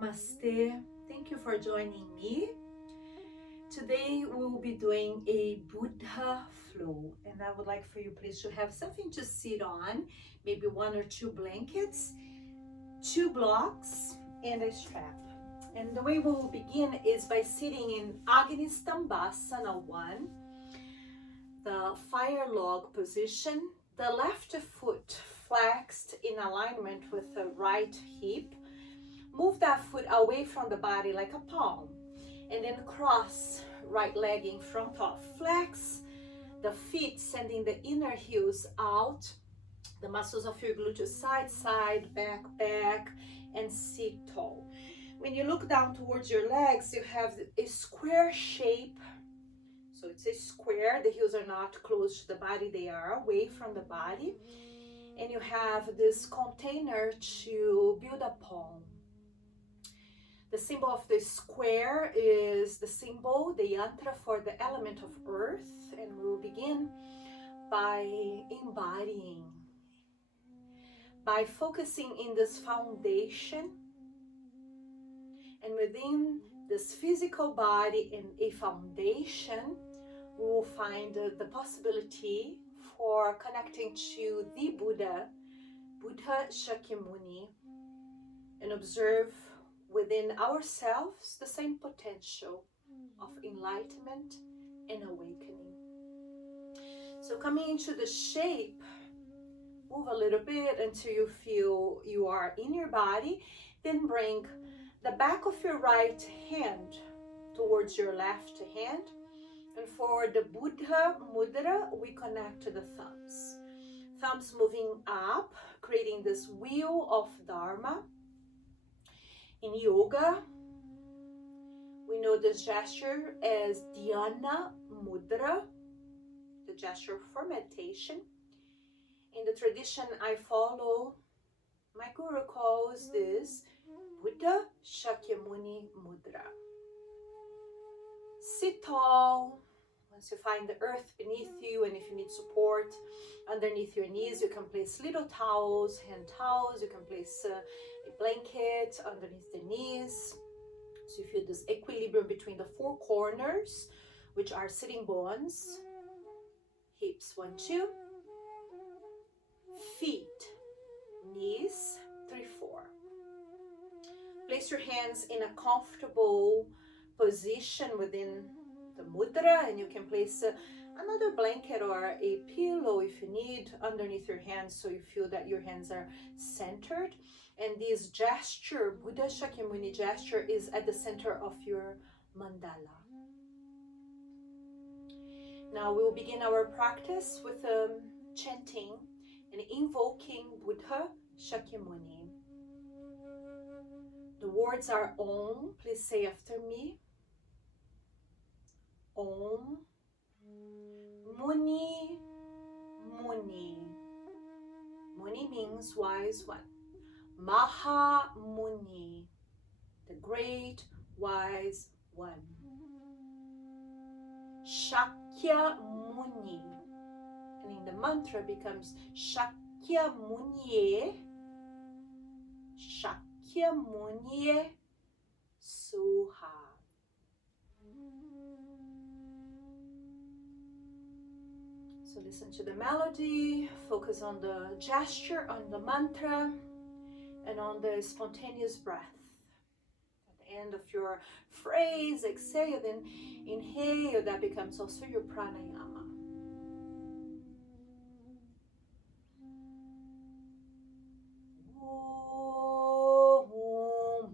Namaste. Thank you for joining me. Today we will be doing a Buddha flow, and I would like for you please to have something to sit on, maybe one or two blankets, two blocks, and a strap. And the way we will begin is by sitting in Agni Stambhasana 1, the fire log position, the left foot flexed in alignment with the right hip. Move that foot away from the body like a palm, and then cross right leg in front of. Flex the feet, sending the inner heels out, the muscles of your gluteus side, back, and sit tall. When you look down towards your legs, you have a square shape. So it's a square, the heels are not close to the body, they are away from the body. And you have this container to build upon. The symbol of the square is the symbol, the yantra for the element of earth. And we will begin by embodying, by focusing in this foundation. And within this physical body and a foundation, we will find the possibility for connecting to the Buddha, Buddha Shakyamuni, and observe within ourselves the same potential of enlightenment and awakening. So coming into the shape, move a little bit until you feel you are in your body, then bring the back of your right hand towards your left hand. And for the Buddha Mudra, we connect to the thumbs. Thumbs moving up, creating this wheel of Dharma. In yoga, we know this gesture as Dhyana Mudra, the gesture for meditation. In the tradition I follow, my guru calls this Buddha Shakyamuni Mudra. Sit tall. Once you find the earth beneath you, and if you need support underneath your knees, you can place little towels, hand towels. You can place a blanket underneath the knees. So you feel this equilibrium between the four corners, which are sitting bones. Hips 1, 2. Feet, knees 3, 4. Place your hands in a comfortable position within the mudra, and you can place another blanket or a pillow if you need underneath your hands, so you feel that your hands are centered. And this gesture, Buddha Shakyamuni gesture, is at the center of your mandala. Now we will begin our practice with chanting and invoking Buddha Shakyamuni. The words are Om. Please say after me. Om Muni Muni. Muni means wise one. Maha Muni, the great wise one. Shakya Muni, and in the mantra becomes Shakya Muniye, Shakya Muniye Suha. So listen to the melody, focus on the gesture, on the mantra, and on the spontaneous breath. At the end of your phrase, exhale, then inhale, that becomes also your pranayama.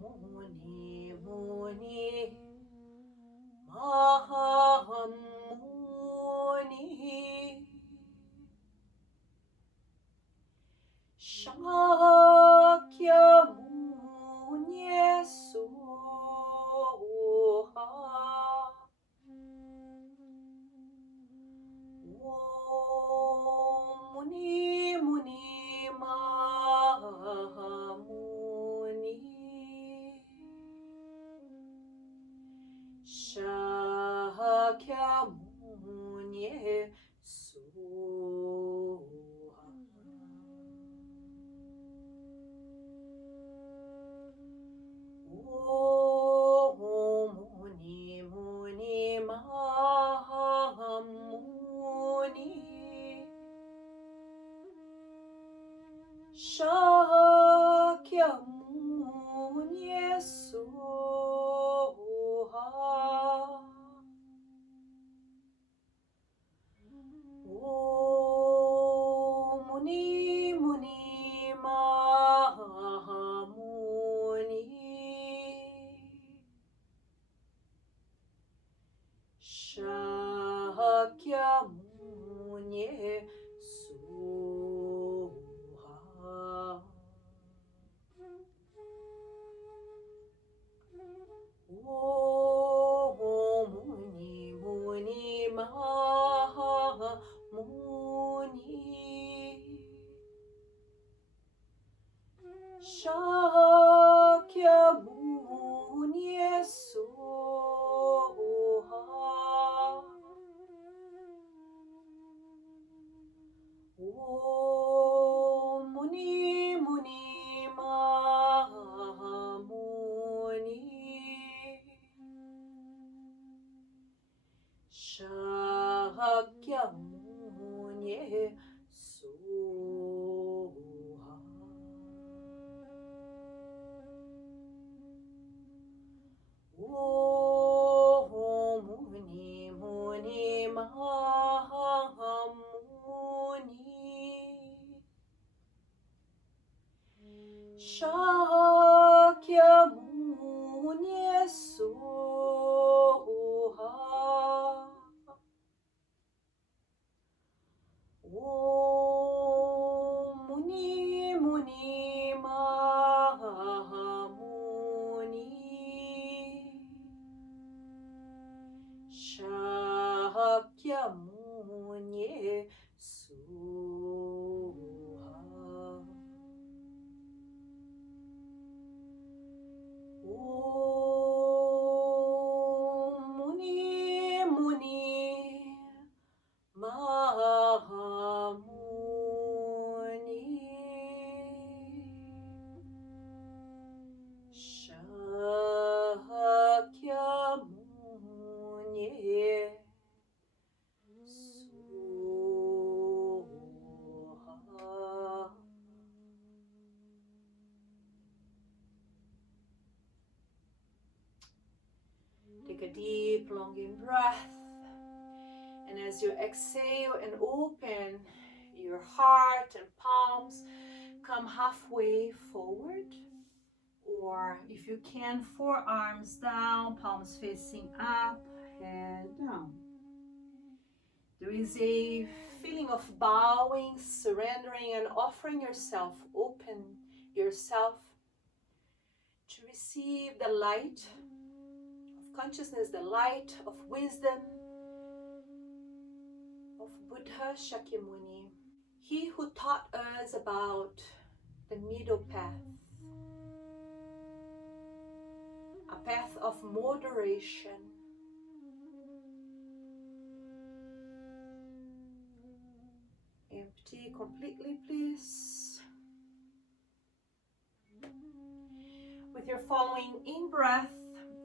Muni Muni Maha Muni Shakya Muni Suha. Soha. Om Muni Muni Mahamuni Shakyamuni Soha. Om Muni Muni Mahamuni Shakyamuni Soha. Om Muni Muni Mahamuni Shakyamuni Soha. Take a deep, longing breath. And as you exhale and open your heart and palms, come halfway forward. Or if you can, forearms down, palms facing up, head down. There is a feeling of bowing, surrendering, and offering yourself, open yourself to receive the light of consciousness, the light of wisdom of Buddha Shakyamuni, he who taught us about the middle path, a path of moderation. Empty completely, please. With your following in-breath,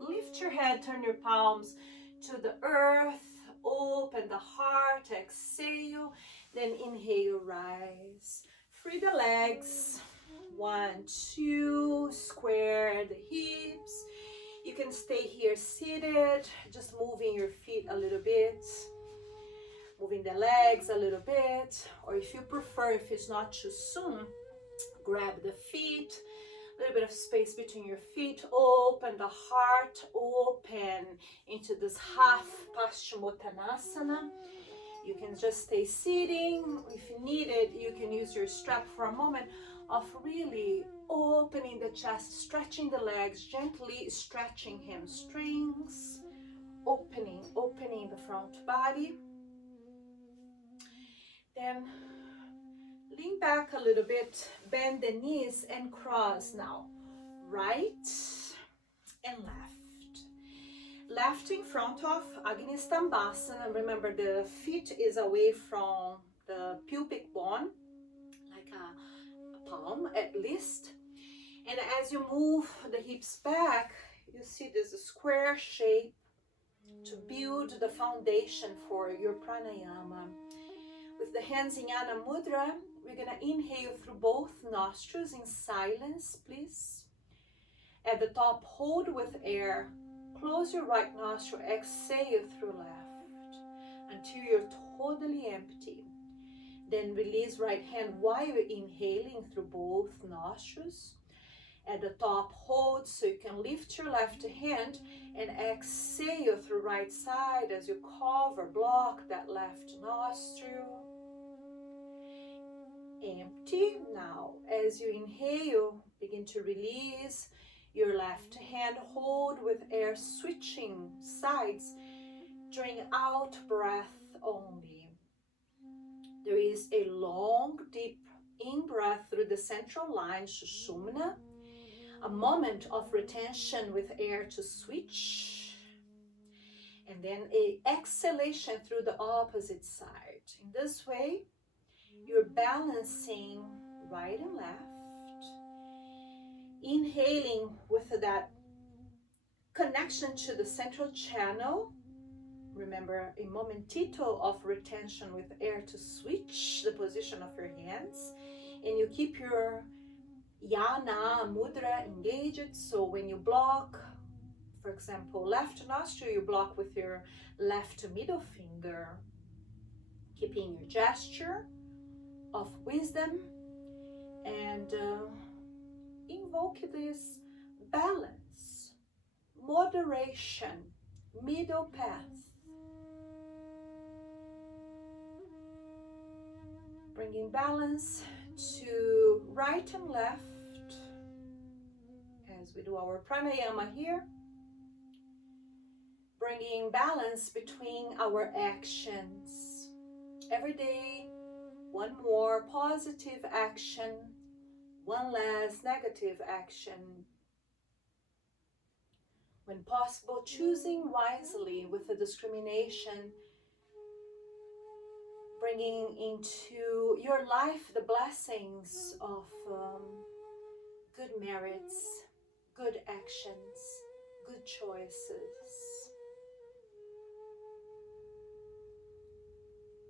lift your head, turn your palms to the earth, open the heart, exhale, then inhale, rise. Free the legs, 1, 2, square the hips. You can stay here seated, just moving your feet a little bit, moving the legs a little bit, or if you prefer, if it's not too soon, grab the feet, a little bit of space between your feet, open the heart, open into this half Paschimottanasana. You can just stay sitting. If you need it, you can use your strap for a moment of really opening the chest, stretching the legs, gently stretching hamstrings, opening the front body. Then lean back a little bit, bend the knees and cross now. Right and left. Left in front of Agni Stambhasana. Remember, the feet is away from the pubic bone, like a palm at least. And as you move the hips back, you see there's a square shape to build the foundation for your pranayama. With the hands in Yana Mudra, we're going to inhale through both nostrils in silence, please. At the top, hold with air. Close your right nostril, exhale through left until you're totally empty. Then release right hand while you're inhaling through both nostrils. At the top, hold so you can lift your left hand and exhale through right side as you cover, block that left nostril. Empty. Now, as you inhale, begin to release your left hand, hold with air, switching sides during out breath only. There is a long, deep in-breath through the central line, Sushumna, a moment of retention with air to switch, and then a exhalation through the opposite side. In this way, you're balancing right and left, inhaling with that connection to the central channel, Remember a momentito of retention with air to switch the position of your hands. And you keep your Yana Mudra engaged. So when you block, for example, left nostril, you block with your left middle finger, keeping your gesture of wisdom, and invoke this balance, moderation, middle path. Bringing balance to right and left as we do our pranayama here. Bringing balance between our actions. Every day, one more positive action, one less negative action. When possible, choosing wisely with the discrimination, bringing into your life the blessings of good merits, good actions, good choices.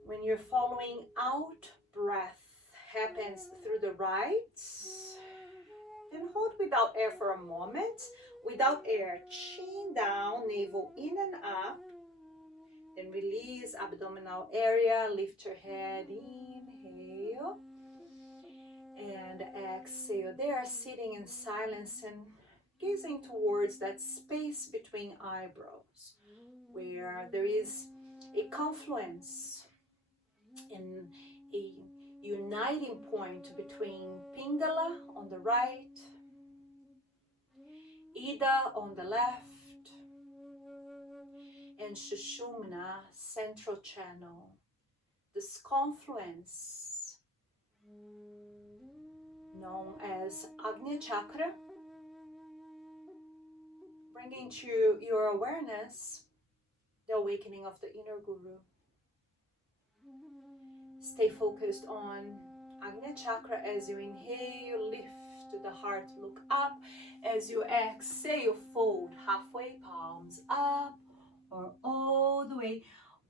When you're following out breath happens through the right, and hold without air for a moment. Without air, chin down, navel in and up. Then release abdominal area, lift your head, inhale. And exhale. There, sitting in silence and gazing towards that space between eyebrows, where there is a confluence and a uniting point between Pingala on the right, Ida on the left, and Sushumna, central channel. This confluence, known as Agnya Chakra, bringing to your awareness the awakening of the inner Guru. Stay focused on Agnya Chakra as you inhale, lift the heart, look up. As you exhale, fold halfway, palms up or all the way,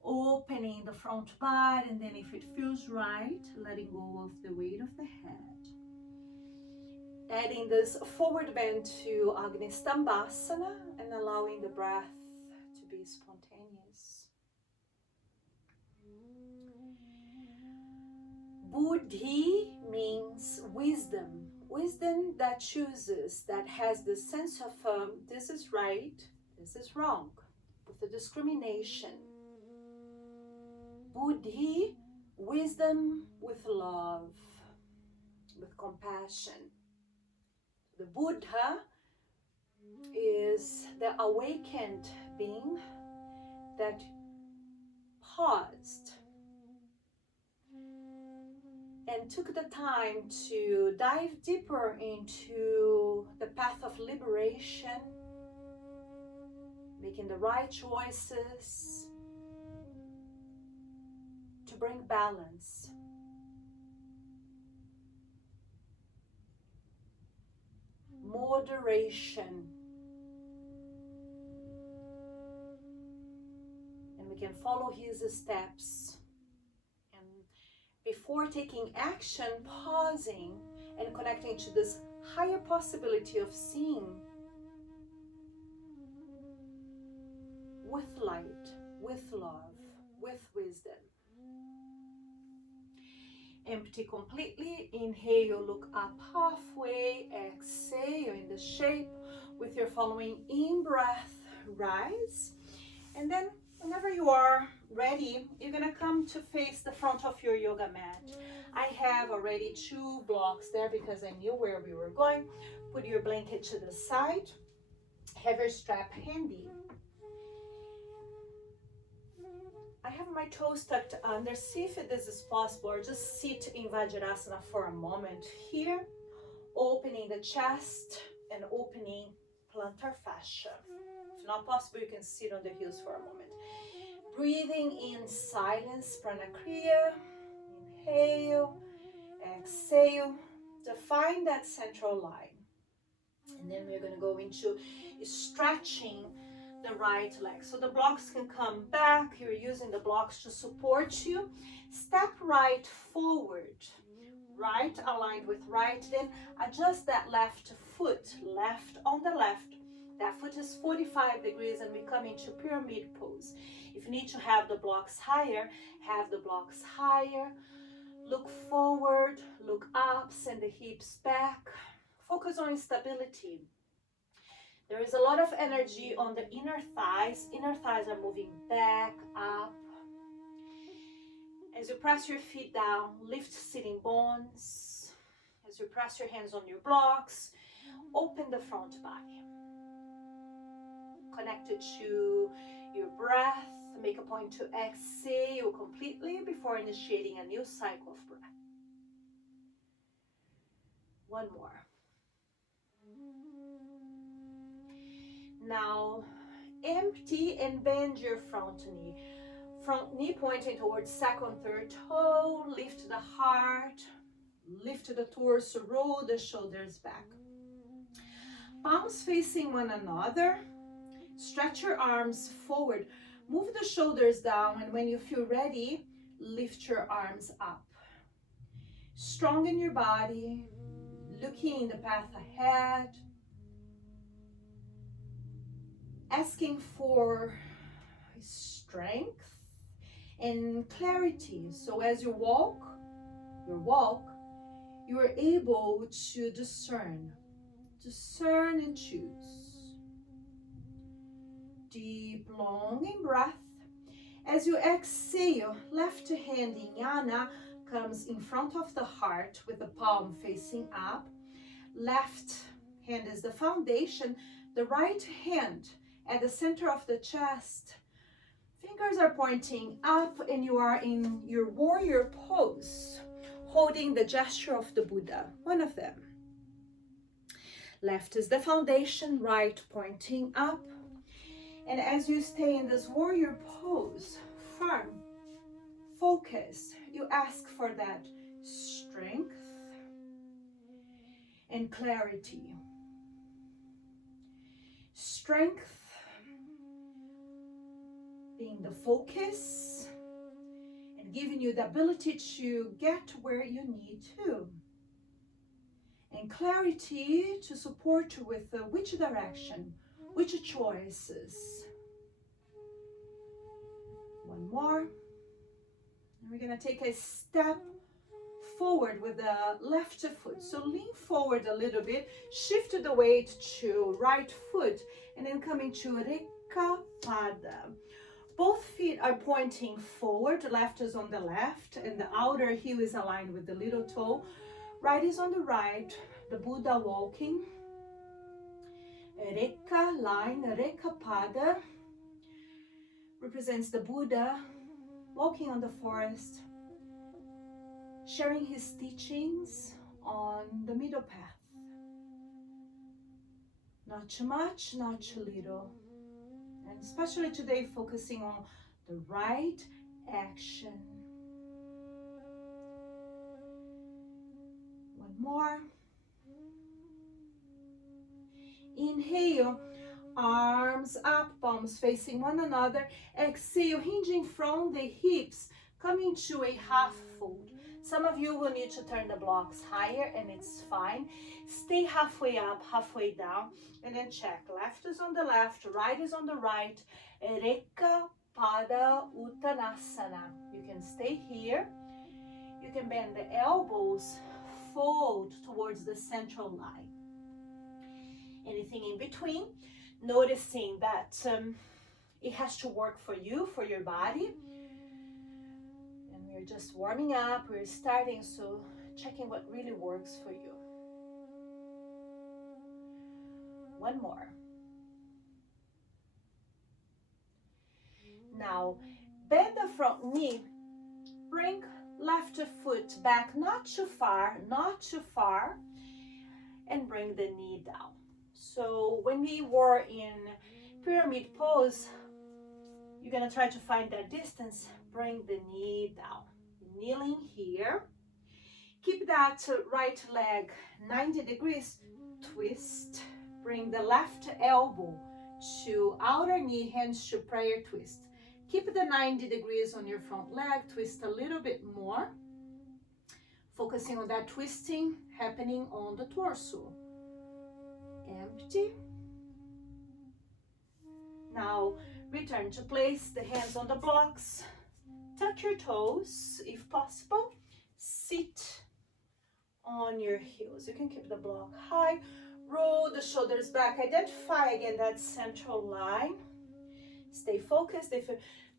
opening the front body, and then if it feels right, letting go of the weight of the head. Adding this forward bend to Agni Stambhasana and allowing the breath to be spontaneous. Buddhi means wisdom. Wisdom that chooses, that has the sense of this is right, this is wrong, with the discrimination. Buddhi, wisdom with love, with compassion. The Buddha is the awakened being that paused and took the time to dive deeper into the path of liberation, making the right choices to bring balance. Moderation. And we can follow his steps. And before taking action, pausing and connecting to this higher possibility of seeing with light, with love, with wisdom. Empty completely. Inhale, look up halfway. Exhale in the shape with your following in-breath, rise. And then whenever you are ready, you're going to come to face the front of your yoga mat. I have already 2 blocks there because I knew where we were going. Put your blanket to the side. Have your strap handy. I have my toes tucked under. See if this is possible, or just sit in Vajrasana for a moment here, opening the chest and opening plantar fascia. If not possible, you can sit on the heels for a moment. Breathing in silence, pranakriya. Inhale, exhale, to find that central line. And then we're going to go into stretching the right leg. So the blocks can come back. You're using the blocks to support you. Step right forward. Right aligned with right. Then adjust that left foot. Left on the left. That foot is 45 degrees and we come into pyramid pose. If you need to have the blocks higher, have the blocks higher. Look forward, look up, send the hips back. Focus on stability. There is a lot of energy on the inner thighs. Inner thighs are moving back, up. As you press your feet down, lift sitting bones. As you press your hands on your blocks, open the front body. Connected to your breath. Make a point to exhale completely before initiating a new cycle of breath. One more. Now, empty and bend your front knee. Front knee pointing towards second, third toe. Lift the heart. Lift the torso. Roll the shoulders back. Palms facing one another. Stretch your arms forward. Move the shoulders down, and when you feel ready, lift your arms up. Strong in your body. Looking in the path ahead. Asking for strength and clarity. So as you walk, you are able to discern and choose. Deep, longing breath. As you exhale, left hand in Yana comes in front of the heart with the palm facing up. Left hand is the foundation. The right hand at the center of the chest. Fingers are pointing up and you are in your warrior pose, holding the gesture of the Buddha, one of them. Left is the foundation, right pointing up. And as you stay in this warrior pose, firm, focus, you ask for that strength and clarity. Strength being the focus and giving you the ability to get where you need to. And clarity to support you with which direction, which choices. One more. And we're going to take a step forward with the left foot. So lean forward a little bit, shift the weight to right foot, and then come into Rekha Pada. Both feet are pointing forward. Left is on the left, and the outer heel is aligned with the little toe. Right is on the right, the Buddha walking. Rekha line, Rekha Pada represents the Buddha walking on the forest, sharing his teachings on the middle path. Not too much, not too little. And especially today, focusing on the right action. One more. Inhale, arms up, palms facing one another. Exhale, hinging from the hips, coming to a half fold. Some of you will need to turn the blocks higher, and it's fine. Stay halfway up, halfway down, and then check. Left is on the left, right is on the right. Rekha Pada Uttanasana. You can stay here. You can bend the elbows, fold towards the central line. Anything in between, noticing that it has to work for you, for your body. And we're just warming up, we're starting, so checking what really works for you. One more. Now, bend the front knee, bring left foot back, not too far, and bring the knee down. So when we were in pyramid pose, you're gonna try to find that distance, bring the knee down. Kneeling here, keep that right leg 90 degrees, twist, bring the left elbow to outer knee, hands to prayer twist. Keep the 90 degrees on your front leg, twist a little bit more, focusing on that twisting happening on the torso. Empty. Now return to place, the hands on the blocks, tuck your toes if possible, sit on your heels. You can keep the block high, roll the shoulders back, identify again that central line. Stay focused. If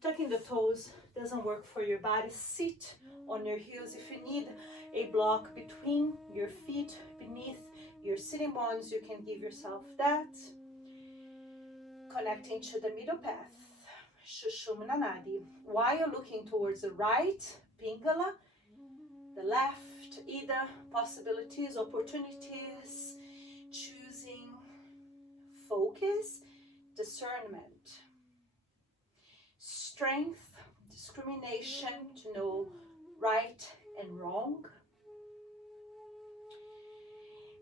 tucking the toes doesn't work for your body, sit on your heels. If you need a block between your feet, beneath your sitting bones, you can give yourself that. Connecting to the middle path, Sushumna Nadi. While you're looking towards the right, Pingala, the left, either possibilities, opportunities, choosing, focus, discernment, strength, discrimination to know right and wrong.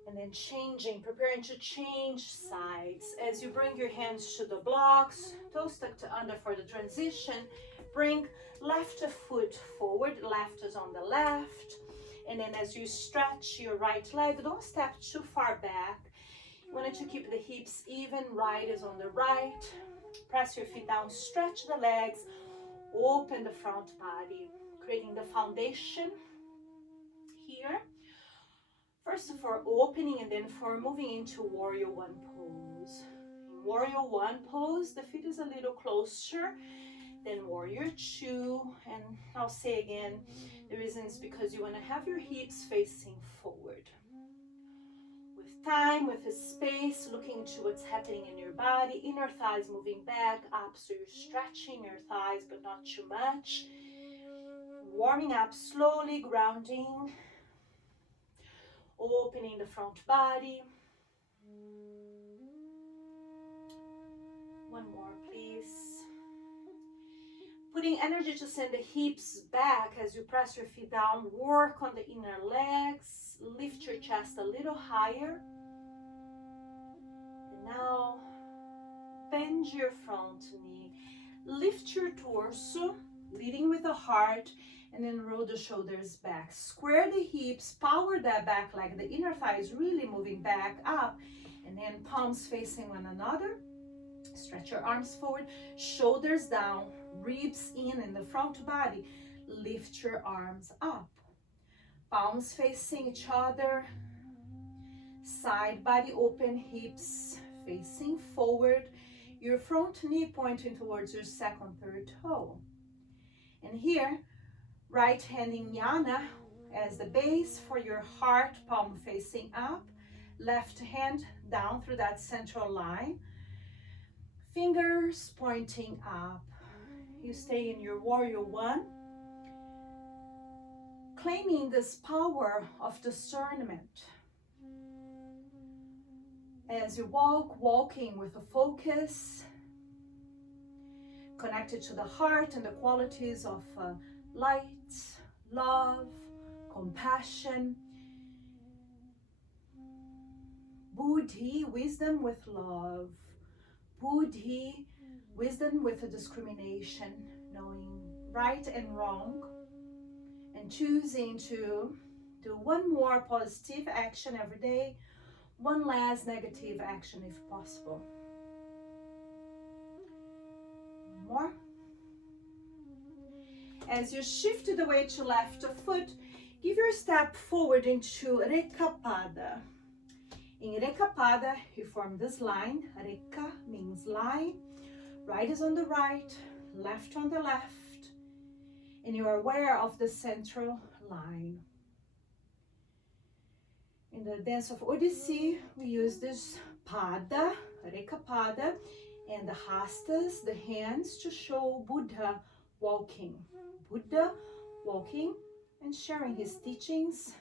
And then changing, preparing to change sides. As you bring your hands to the blocks, toes tucked under for the transition, bring left foot forward, left is on the left. And then as you stretch your right leg, don't step too far back. You want to keep the hips even, right is on the right. Press your feet down, stretch the legs, open the front body, creating the foundation here. First for opening and then for moving into Warrior One pose. In Warrior One pose, the feet is a little closer than Warrior Two. And I'll say again, the reason is because you want to have your hips facing forward. With time, with the space, looking to what's happening in your body, inner thighs moving back up, so you're stretching your thighs, but not too much. Warming up slowly, grounding. Opening the front body. One more, please. Putting energy to send the hips back as you press your feet down. Work on the inner legs. Lift your chest a little higher. And now bend your front knee. Lift your torso, leading with the heart. And then roll the shoulders back. Square the hips, power that back leg. The inner thigh is really moving back up. And then palms facing one another. Stretch your arms forward, shoulders down, ribs in the front body. Lift your arms up. Palms facing each other. Side body open, hips facing forward. Your front knee pointing towards your second, third toe. And here, right hand in Jnana as the base for your heart, palm facing up. Left hand down through that central line. Fingers pointing up. You stay in your Warrior One. Claiming this power of discernment. As you walk, walking with a focus. Connected to the heart and the qualities of light, love, compassion, buddhi, wisdom with love, buddhi, wisdom with a discrimination, knowing right and wrong, and choosing to do one more positive action every day, one less negative action if possible. One more. As you shift the weight to left foot, give your step forward into Rekapada. In Rekapada, you form this line. Reka means line. Right is on the right, left on the left. And you are aware of the central line. In the dance of Odissi, we use this pada, Rekapada, and the hastas, the hands, to show Buddha walking. Buddha walking and sharing his teachings,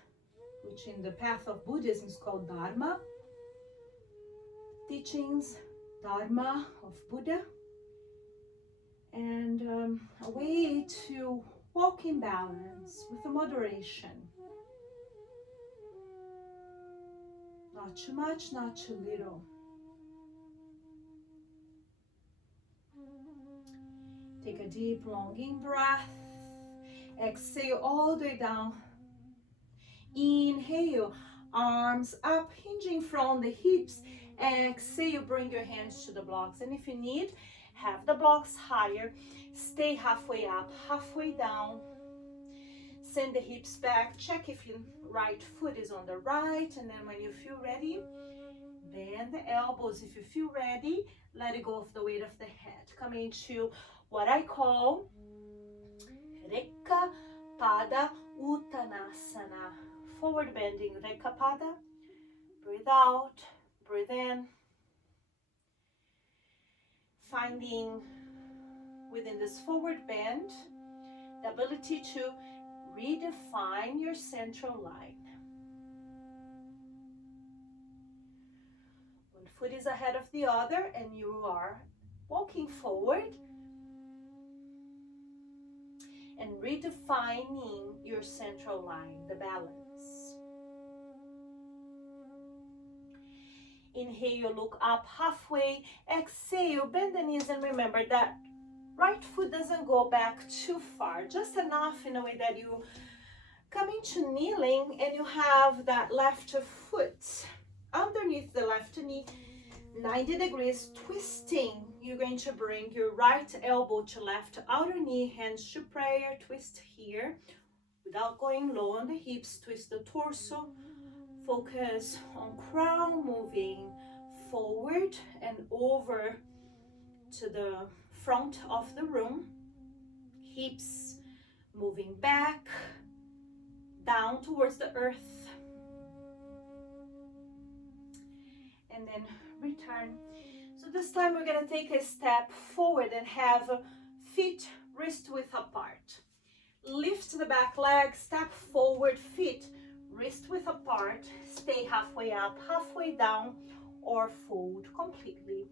which in the path of Buddhism is called Dharma. Teachings, Dharma of Buddha. And a way to walk in balance with a moderation. Not too much, not too little. deep, longing breath. Exhale all the way down. Inhale, arms up, hinging from the hips. Exhale, bring your hands to the blocks. And if you need, have the blocks higher. Stay halfway up, halfway down. Send the hips back. Check if your right foot is on the right. And then when you feel ready, bend the elbows. If you feel ready, let it go of the weight of the head. Come into what I call Rekha Pada Uttanasana. Forward bending Rekha Pada. Breathe out, breathe in. Finding within this forward bend the ability to redefine your central line. One foot is ahead of the other and you are walking forward and redefining your central line, the balance. Inhale, look up halfway. Exhale, bend the knees, and remember that right foot doesn't go back too far, just enough in a way that you come into kneeling and you have that left foot underneath the left knee, 90 degrees, twisting. You're going to bring your right elbow to left outer knee, hands to prayer, twist here. Without going low on the hips, twist the torso. Focus on crown moving forward and over to the front of the room. Hips moving back, down towards the earth. And then return. So this time we're going to take a step forward and have feet wrist width apart. Lift the back leg, step forward, feet wrist width apart. Stay halfway up, halfway down, or fold completely.